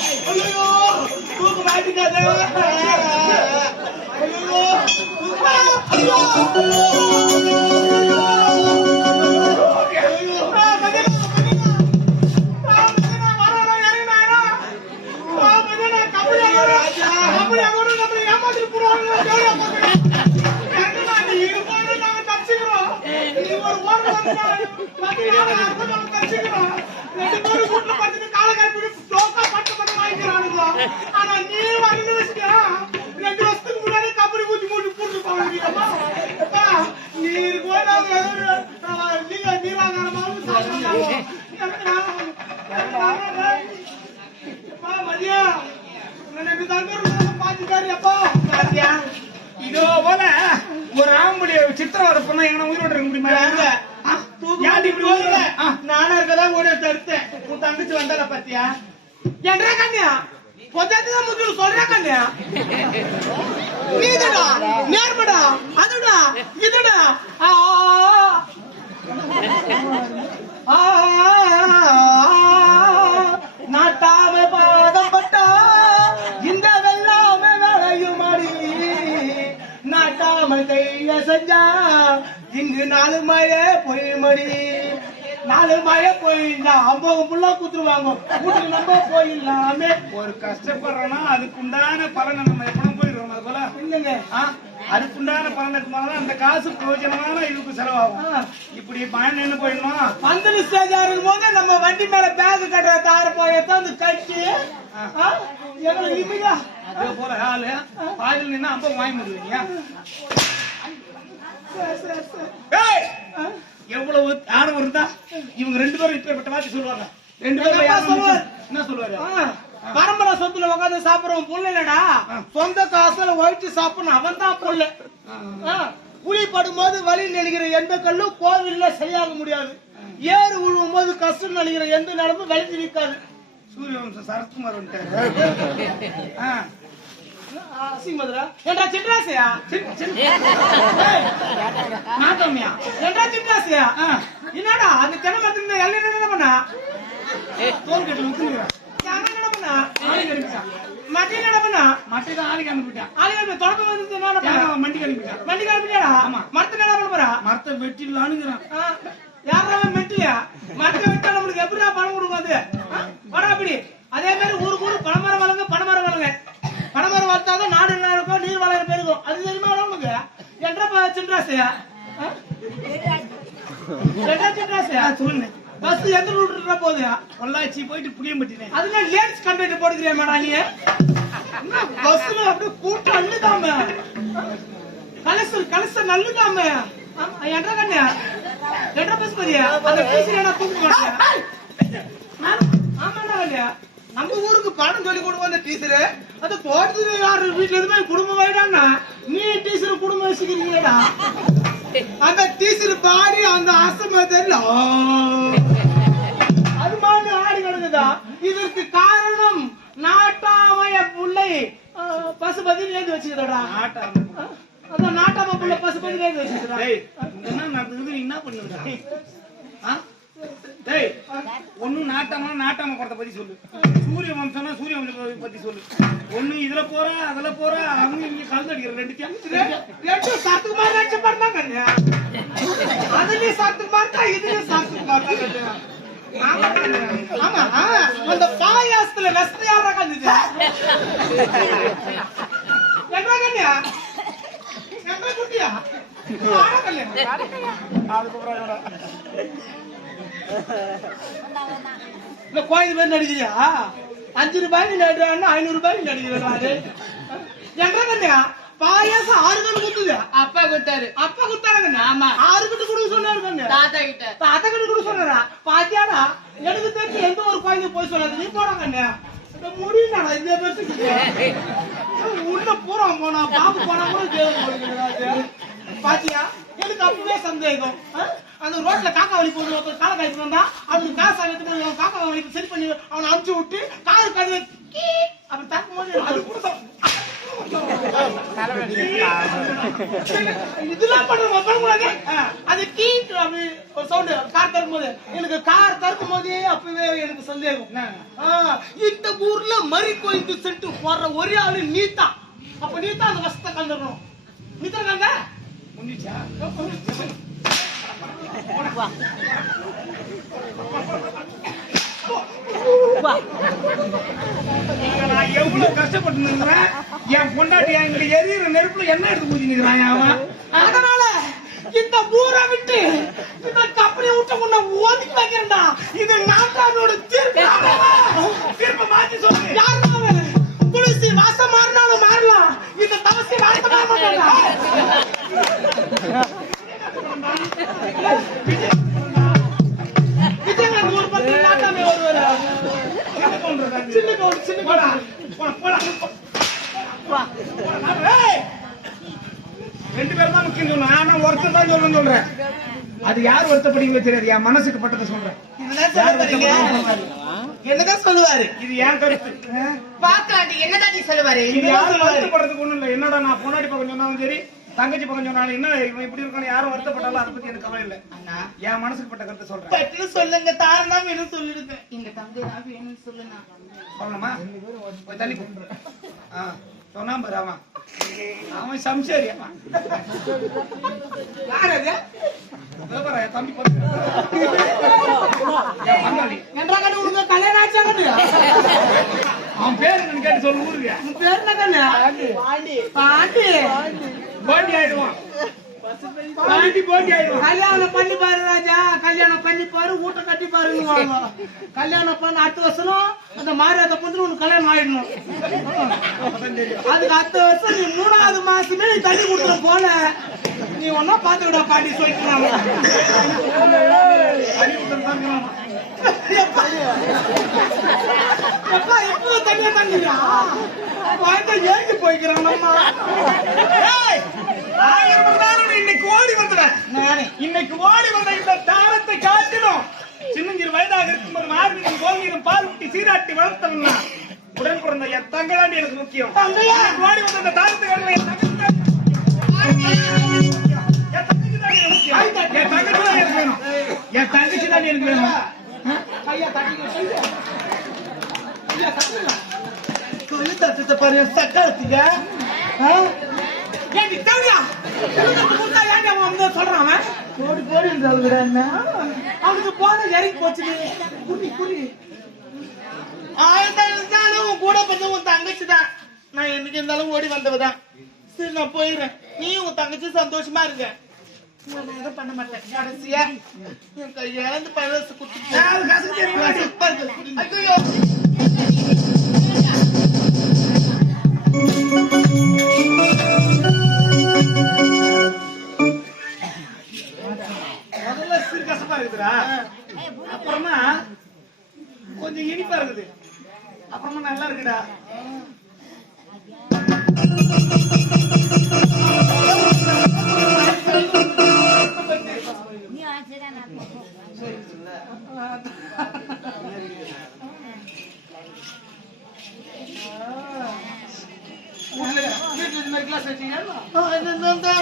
ஐயோ தூக்கு மாட்டிக்காத ஐயோ தூக்கு ஐயோ நீர் நீ நீங்க நீராகாரமாவும் மதியா, இதோ போல ஒரு ஆம்புடைய சித்திரவதை பண்ணா எங்க உயிரோட இருக்க முடியுமா இப்படி நானா இருக்கதான் ஓடி தடுத்தேன் உன் தங்கச்சி வந்தால பாத்தியா என்றா கண்ணியா பொத்தாத்துதான் முதுகு சொல்ற கண்ணியா நீதுடா நேர்மடா அதுடா இதுடா ஆ ஆ, நாட்டாம பாதம் பட்டா இந்த வெள்ளாம விளையும் அடி நாட்டாம கைய செஞ்சா இங்கு நாலு மழை பொய் மடி நாலு மழை போயிடா ஐம்பது புள்ள குத்துருவாங்க வீட்டுக்கு நம்ம போயிடலாமே ஒரு கஷ்டப்படுறோம்னா அதுக்குண்டான பலனை நம்ம எப்பவும் அது போல இல்லைங்க? அதுக்குண்டான பலன் இருக்கும்போது அந்த காசு பிரயோஜனமான இதுக்கு செலவாகும். இப்படி பயன் நின்று போயிடணும்? பந்தல் ஸ்டேஜ் ஆடும் போது நம்ம வண்டி மேல பேக் கட்டுற தார போய் எடுத்து கட்டி ஆ, எவ்வளவு இமிடா அதே போல ஆளு பாதியில் நின்று அப்போ வாங்கி முடியுங்க எவ்வளவு ஆணவம் இருந்தா இவங்க ரெண்டு பேரும் இப்பேற்பட்ட வார்த்தை சொல்லுவாங்க. ரெண்டு பேரும்? என்ன சொல்லுவாரு? பரம்பரை சொத்துல உட்காந்து சாப்பிடுறவன் புள்ள இல்லடா. சொந்த காசுல ஒழிச்சு சாப்பிடணும். அவன் தான் புள்ள குழி படும்போது வழி நெளிகிற எந்த கல்லும் கோவில்ல சரியாக முடியாது. ஏறு விழுவும் போது கஷ்டம் நடிகிற எந்த நிலமும் விளைஞ்சு நிற்காது. சூரிய வம்சம் சரத்குமார். அசிங்கமதுரா ஏண்டா ஏய், நாட்டம்யா ஏண்டா சின்ராசியா? ஆ. என்னடா அந்த தென்னை மரத்துல எல்லாம் என்ன பண்ணா? தோல் கட்டில் பண்ணா ஆளுக்கு அனுப்பிட்டான் மத்திய பண்ணா? மட்டை தான் ஆளுக்கு அனுப்பிட்டான் ஆளுங்க தொடக்கம் வந்து என்ன பண்ணா தேங்காய் மண்டிக்கு அனுப்பிட்டான் வண்டி கிளம்பிட்டியாடா? ஆமா. மரத்துல என்ன பண்ண போறா? மரத்தை வெட்டிடலானுங்கிறான் யாரா மெட்டியா மரத்தை விட்டா நம்மளுக்கு எப்படிடா பணம் கொடுக்கும் அது? ஆ? பணம் அப்படி. அதே மாதிரி ஊருக்கு ஊரு பணமரம் வளங்க பணமரம் வளங்க பணமரம் வளர்த்தாதான் நாடு என்ன இருக்கும் நீர் வளர பெருகும் அது தெரியுமா உங்களுக்கு என்ற சின்ராசையா? என்ற சின்ராசையா? சொல்லுங்க பஸ் எந்த ரூட்ல போகுது பொள்ளாச்சி போயிட்டு புளியம்பட்டினேன் அதுல லேடிஸ் கண்டக்டர் போடுக்கிறியா மேடா நீ? என்ன பஸ்ல அப்படியே கூட்டம் அள்ளுதாம. கலசல் கலசல் நல்லுதாம என்ற கண்ணு என்ற பஸ் மதியா அந்த டீச்சர் என்ன கூப்பிட்டு மாட்டியா ஆமாடா கண்ணு நம்ம ஊருக்கு பணம் சொல்லி கொடுக்கும் அந்த டீச்சரு அது தோட்டத்துல யாரு? வீட்டுல இருந்து போய் குடும்பம் வாயிடாங்க நீ டீச்சர் குடும்பம் வச்சுக்கிறீங்களா அந்த டீச்சர் பாடி அந்த அசமத்தில் அது மாதிரி ஆடி கிடக்குதா? இதற்கு காரணம் நாட்டாமைய புள்ளை பசுபதி ஏந்து வச்சுக்கிறடா அதான் நாட்டாம புள்ள பசுபதி ஏந்து வச்சுக்கிறா இங்க என்ன நடக்குது நீ என்ன பண்ணுற ஒண்ணு நாட்டாம நாட்டாம படத்தை பத்தி சொல்லு. சூரிய வம்சம்னா சூரிய பத்தி சொல்லு. ஒண்ணு இதுல போற அதுல போற அவங்க இங்க கலந்து அடிக்கிற ரெண்டுத்தையும் ரெண்டு சத்து மாதிரி நடிச்சு பண்ணாங்க அதுலயும் சத்து பார்த்தா இதுலயும் சத்து பார்த்தா கண்ணு. ஆமா கண்ணு. அந்த பாயாசத்துல விஷத்தை யாரா கண்டுச்சு எங்க கண்ணியா? எங்க குட்டியா? இந்த கோயில் பேர் நடிக்கிறியா அஞ்சு ரூபாய்க்கு நடிக்கிறான்னு ஐநூறு ரூபாய்க்கு நடிக்கிறாரு என்ற கண்ணியா? பாயாசம் ஆறு கண்டு குத்துது. அப்பா கொடுத்தாரு. அப்பா குத்தாங்க ஆமா. ஆறு கட்டு கொடுக்க சொன்னாரு தாத்தா கிட்ட. தாத்தா கட்டு கொடுக்க சொன்னாரா? பாத்தியாடா? எனக்கு தெரிஞ்சு எந்த ஒரு கோயிலுக்கு போய் சொல்லாது. நீ போடா கண்ணு இந்த முடியலடா இந்த பேருக்கு உள்ள பூரா போனா பாம்பு போனா கூட தேவை பாத்தியா? எனக்கு அப்பவே சந்தேகம்? அந்த ரோட்ல காக்கா வலி போட்டு ஒருத்தர் காலை காய்ச்சி வந்தா அவனுக்கு காசு ஆகிறதுக்கு அவன் காக்கா வலிக்கு சரி பண்ணி அவனை அனுப்பிச்சு விட்டு காரு கழுவி அப்படி தாக்கும் போது அது கூட இதெல்லாம் பண்ணுவோம் பண்ணக்கூடாது அது கீட் அப்படி ஒரு சவுண்ட் கார் தரும் போது எனக்கு கார் தரும் போதே அப்பவே எனக்கு சந்தேகம். இந்த ஊர்ல மறி கோய்ந்து சென்று போடுற ஒரே ஆளு நீதான் அப்ப நீதான் அந்த வசத்தை கலந்துடணும் கலந்த முடிச்சா இங்க நான் எவ்வளவு கஷ்டப்பட்டு என் பொண்டாட்டி எங்க எரியிற நெருப்புல என்ன எடுத்து ஊத்தி அவன் அதனால இந்த ஊரை விட்டு இந்த கப்பலை விட்டு உன்னை ஒதுக்கி வைக்கிறேன்டா இது நாட்டானோட தீர்ப்பு திரும்ப மாத்தி சொல்லு. யாருடா? ரெண்டு பேரும் தான் முக்கியம் சொல்லணும் ஆனா ஒருத்தர் தான் சொல்லணும்னு சொல்றேன் அது யார் வருத்தப்படுங்களோ தெரியாது என் மனசுக்கு பட்டதை சொல்றேன்? என்னதான் சொல்லுவாரு? இது என் கருத்து? பாக்காண்டி என்னதாண்டி சொல்லுவாரு? வருத்தப்படுறதுக்கு ஒண்ணும் இல்ல. என்னடா நான் பொன்னாடி பக்கம் சொன்னாலும் சரி தங்கச்சி பக்கம் சொன்னாலும் என்ன இவன் இப்படி இருக்கான்னு யாரும் வருத்தப்பட்டாலும் அதை பத்தி எனக்கு கவலை இல்ல. என் மனசுக்கு பட்ட கருத்தை சொல்றேன். பட்டு சொல்லுங்க தாரம் தான் வேணும் சொல்லிடுங்க. எங்க தங்கை தான் வேணும்னு சொல்லுண்ணா சொல்லணுமா? தள்ளி போ. ஆ சொன்னா பாரு அவன். அவன் சம்சேரி அவன். யார் அது? தம்பி அவன் பேரு கேட்டு சொல்லு ஊருக்கு பேர் என்ன பாண்டி. போண்டி ஆயிடுவான். கல்யாணம் பண்ணி பாரு ராஜா. கல்யாணம் பண்ணி பாரு வீட்டை கட்டி பாருங்க கல்யாணம் பண்ண அடுத்த வருஷம் அந்த மாரியாத பொண்ணு உனக்கு கல்யாணம் ஆயிடணும். அதுக்கு அடுத்த வருஷம் நீ மூணாவது மாசமே நீ தண்ணி கொடுத்துற போல. நீ ஒன்னா பாத்துக்கிட பாட்டி சொல்லிக்கிறாங்க. அறிவுடன் எப்பா எப்போ தண்ணியா தண்ணியா வாழ்க்கை ஏங்கி போய்க்கிறான் நம்ம இன்னைக்கு ஓடி வந்துடுவேன். நானே. இன்னைக்கு ஓடி வந்த இந்த தாரத்தை காட்டிடும். சின்னஞ்சிறு வயதாக இருக்கும்போது மார்பிலும் கோவிலும் பால் ஊட்டி சீராட்டி வளர்த்தவன் நான். உடன் பிறந்த என் தங்களாண்டி எனக்கு முக்கியம். ஓடி வந்த இந்த தாரத்தை காட்டிலும் என் தங்கச்சி தான் எனக்கு வேணும். என் தங்கச்சி தான் எனக்கு வேணும். சக்காலத்துங்க ஏண்டி தேவையா அவன் வந்து சொல்றான் அவன்? கோடி கோடி சொல்லுறேன் அவனுக்கு போன இறங்கி போச்சு குடி குடி. ஆயிரத்தி இருந்தாலும் உன் கூட பிறந்த உன் தங்கச்சி தான். நான் என்னைக்கு இருந்தாலும் ஓடி வந்தவ தான். சரி நான் போயிடுறேன். நீ உன் தங்கச்சி சந்தோஷமா எதுவும் பண்ண மாட்டேன். கடைசியா என் கையால இந்த பழசு குடுத்து அப்புறமா கொஞ்சம் இனிப்பா இருக்குது. அப்புறமா நல்லா இருக்குடா.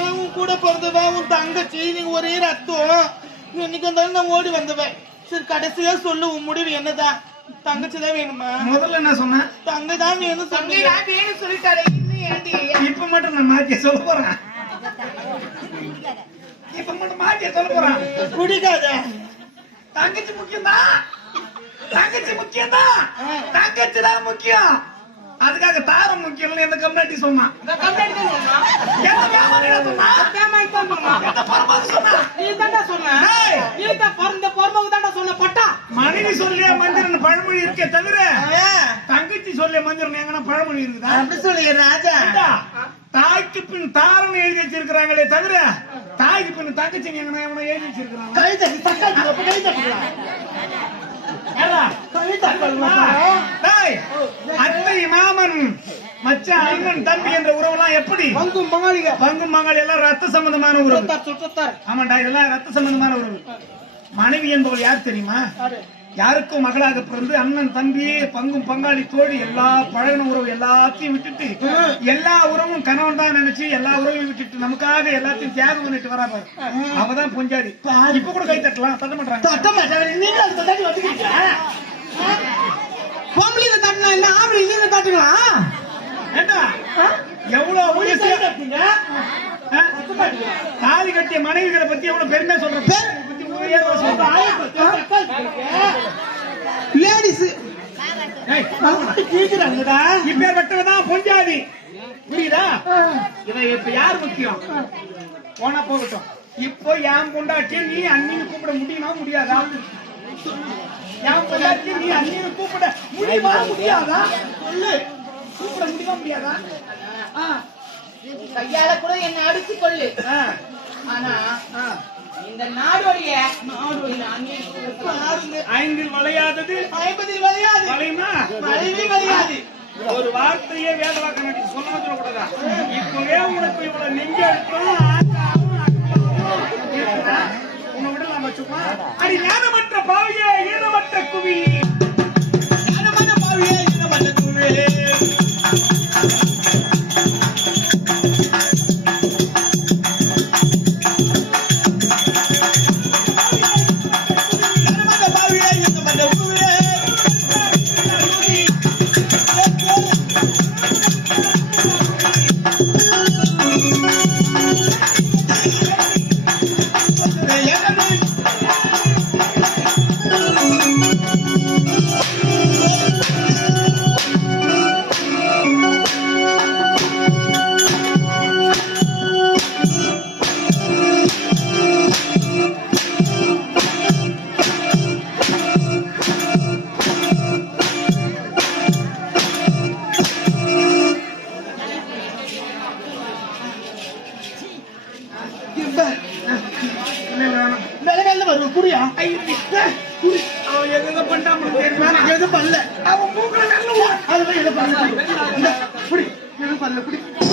உன் கூட பிறந்தவன் உன் தங்கச்சி நீங்க ஒரே ரத்தம். இன்னைக்கு வந்தாலும் நான் ஓடி வந்தவன். சரி கடைசியா சொல்லு உன் முடிவு என்னதான்? தங்கச்சி தான் வேணுமா? முதல்ல என்ன சொன்னேன் தங்கை தான் வேணும் தங்கை தான் வேணும்னு சொல்லிட்டாரு இன்னும் ஏண்டி இப்ப மட்டும் நான் மாத்திய சொல்ல போறேன். இப்ப மட்டும் மாத்திய சொல்ல போறேன். குடிக்காத. தங்கச்சி முக்கியம் தான் தங்கச்சி முக்கியம் தான் தங்கச்சி தான் முக்கியம். அதுக்காக தாரம் முக்கியம் எந்த கம்யூனிட்டி சொன்னான் மனைவி சொல்லிய மந்திரன் பழமொழி இருக்கே தவிர தங்கச்சி சொல்லிய மந்திரன் எங்கன்னா பழமொழி இருக்குதா? அப்படி சொல்லி ராஜா. தாய்க்கு பின் தாரம் எழுதி வச்சிருக்கிறாங்களே தவிர தாய்க்கு பின் தங்கச்சி எங்கன்னா எழுதி வச்சிருக்கிறாங்க? அத்தை மாமன் மச்சான் அண்ணன் தம்பி என்ற உறவுலாம் எப்படி? வந்து மங்காளிக பங்கு மகள் எல்லாம் ரத்த சம்பந்தமான உறவு. சுட்டத்தார் ஆமாண்டா இதெல்லாம் ரத்த சம்பந்தமான உறவு. மனைவி என்பவள் யார் தெரியுமா? யாருக்கும் மகளாக பிறந்து அண்ணன் தம்பி பங்கும் பங்காளி தோழி எல்லா பழகின உறவு எல்லாத்தையும் விட்டுட்டு எல்லா உறவும் கணவன் தான் நினைச்சு எல்லா உறவையும் விட்டுட்டு நமக்காக எல்லாத்தையும் தியாகம் பண்ணிட்டு வரா பாரு அவதான் பொஞ்சாதி இப்ப கூட கை தட்டலாம். தட்ட மாட்டாங்க. தட்ட மாட்டாங்க. தட்டினா என்ன? ஆம்பளை நீங்க தட்டுக்கலாம் ஏண்டா எவ்வளவு? தாலி கட்டிய மனைவிகளை பத்தி எவ்வளவு பெருமையா சொல்றேன் லேடிஸ் ஏய், கேக்குறாங்கடா இப்பேற்பட்டவதான் பொஞ்சாதி. புரியுதா? இவன் இப்ப யார் முக்கியம்? போனா போகட்டும். இப்போ என் பொண்டாட்டி நீ அண்ணின்னு கூப்பிட முடியுமா முடியாதா? என் பொண்டாட்டி நீ அண்ணின்னு கூப்பிட முடியுமா முடியாதா? சொல்லு. கூப்பிட முடியுமா முடியாதா? ஆ, கையால கூட என்ன அடிச்சு கொள்ளு. ஆ, ஆனா ஆ. இந்த நாடோடைய ஐந்தில் வளையாதது. ஐம்பதில் வரையாது வளையுமா? மனைவி வரையாது ஒரு வார்த்தையே வேத வாக்க நடி சொன்னா சொல்லக்கூடாதா? இப்பவே உனக்கு இவ்வளவு நெஞ்சு அழுத்தம்? உன்னை விடலாமா சும்மா அடி ஞானமற்ற மூக்குல